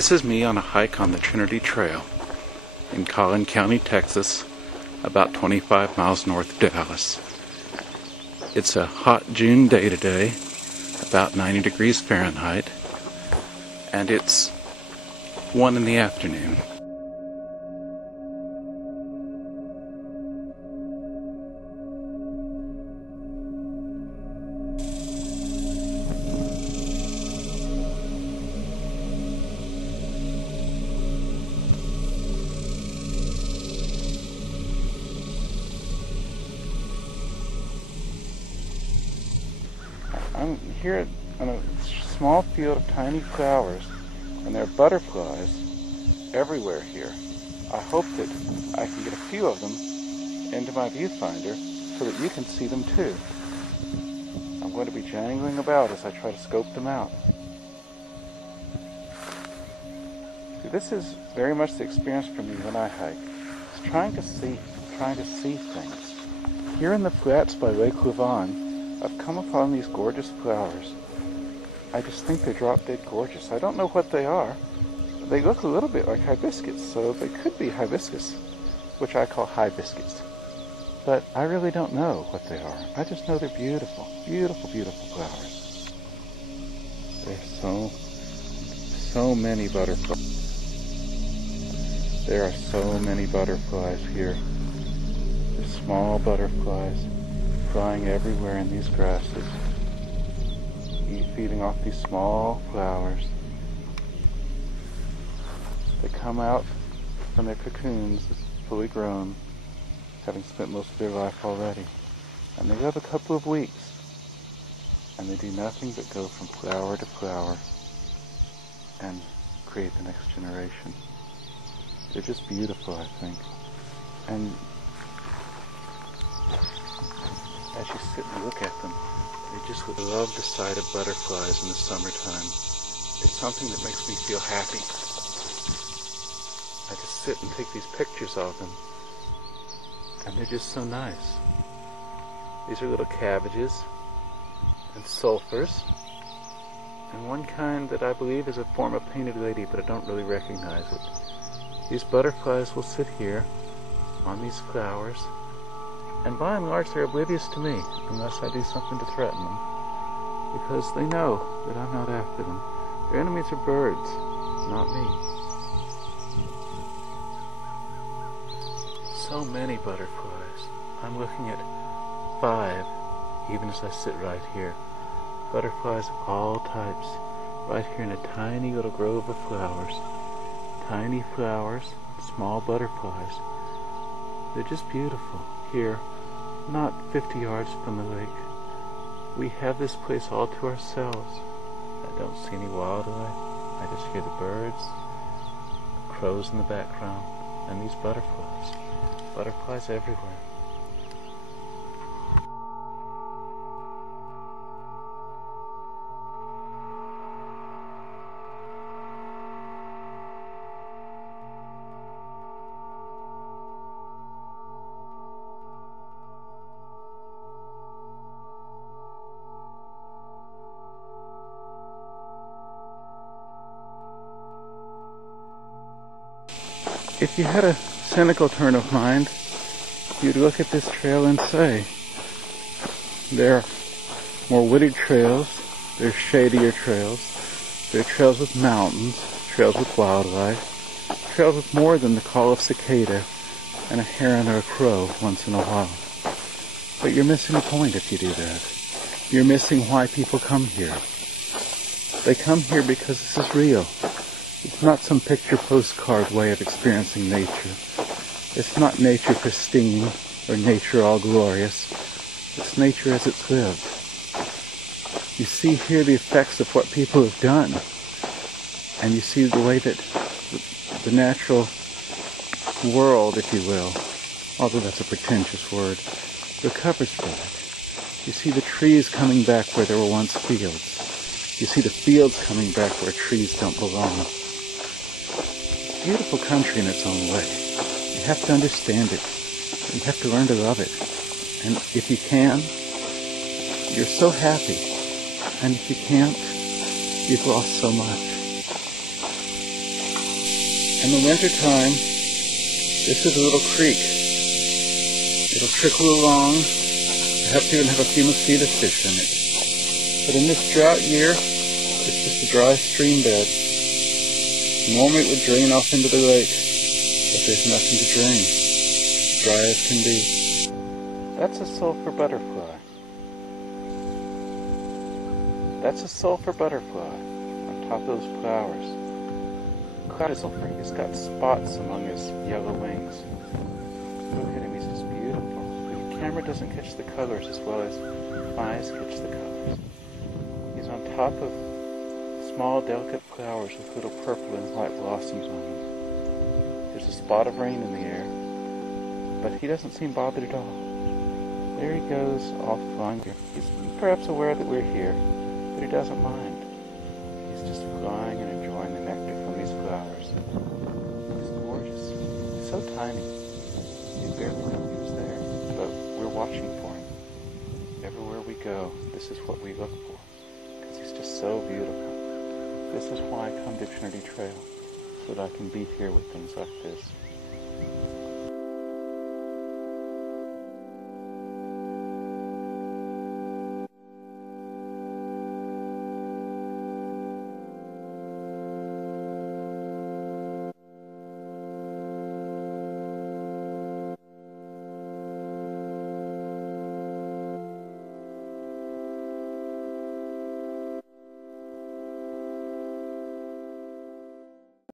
This is me on a hike on the Trinity Trail in Collin County, Texas, about 25 miles north of Dallas. It's a hot June day today, about 90 degrees Fahrenheit, and it's 1 in the afternoon. I'm here on a small field of tiny flowers, and there are butterflies everywhere here. I hope that I can get a few of them into my viewfinder so that you can see them too. I'm going to be jangling about as I try to scope them out. See, this is very much the experience for me when I hike. It's trying to see things. Here in the flats by Lake Lavon, I've come upon these gorgeous flowers. I just think they're drop dead gorgeous. I don't know what they are. They look a little bit like hibiscus, so they could be hibiscus, which I call hibiscus. But I really don't know what they are. I just know they're beautiful, beautiful, beautiful flowers. There's so many butterflies. There are so many butterflies here. They're small butterflies flying everywhere in these grasses, feeding off these small flowers. They come out from their cocoons, fully grown, having spent most of their life already. And they live a couple of weeks, and they do nothing but go from flower to flower and create the next generation. They're just beautiful, I think. And as you sit and look at them, I just would love the sight of butterflies in the summertime. It's something that makes me feel happy. I just sit and take these pictures of them, and they're just so nice. These are little cabbages and sulfurs, and one kind that I believe is a form of painted lady, but I don't really recognize it. These butterflies will sit here on these flowers, and by and large they're oblivious to me unless I do something to threaten them, because they know that I'm not after them. Their enemies are birds, not me. So many butterflies. I'm looking at 5, even as I sit right here. Butterflies of all types, right here in a tiny little grove of flowers. Tiny flowers, small butterflies. They're just beautiful. Here, not 50 yards from the lake, we have this place all to ourselves. I don't see any wildlife. I just hear the birds, crows in the background, and these butterflies. Butterflies everywhere. If you had a cynical turn of mind, you'd look at this trail and say, there are more wooded trails, there's shadier trails, there are trails with mountains, trails with wildlife, trails with more than the call of cicada and a heron or a crow once in a while. But you're missing the point if you do that. You're missing why people come here. They come here because this is real. It's not some picture postcard way of experiencing nature. It's not nature pristine or nature all glorious. It's nature as it's lived. You see here the effects of what people have done. And you see the way that the natural world, if you will, although that's a pretentious word, recovers from it. You see the trees coming back where there were once fields. You see the fields coming back where trees don't belong. Beautiful country in its own way. You have to understand it. You have to learn to love it. And if you can, you're so happy. And if you can't, you've lost so much. In the wintertime, this is a little creek. It'll trickle along, perhaps even have a few mosquito fish in it. But in this drought year, it's just a dry stream bed. Normally it would drain off into the lake, but there's nothing to drain. Dry as can be. That's a sulfur butterfly. That's a sulfur butterfly on top of those flowers. Cloud sulfur. He's got spots among his yellow wings. Look at him, he's just beautiful. The camera doesn't catch the colors as well as eyes catch the colors. He's on top of small, delicate flowers with little purple and white blossoms on them. There's a spot of rain in the air, but he doesn't seem bothered at all. There he goes, off flying here. He's perhaps aware that we're here, but he doesn't mind. He's just flying and enjoying the nectar from these flowers. He's gorgeous. He's so tiny. You barely know he was there, but we're watching for him. Everywhere we go, this is what we look for, because he's just so beautiful. This is why I come to Trinity Trail, so that I can be here with things like this.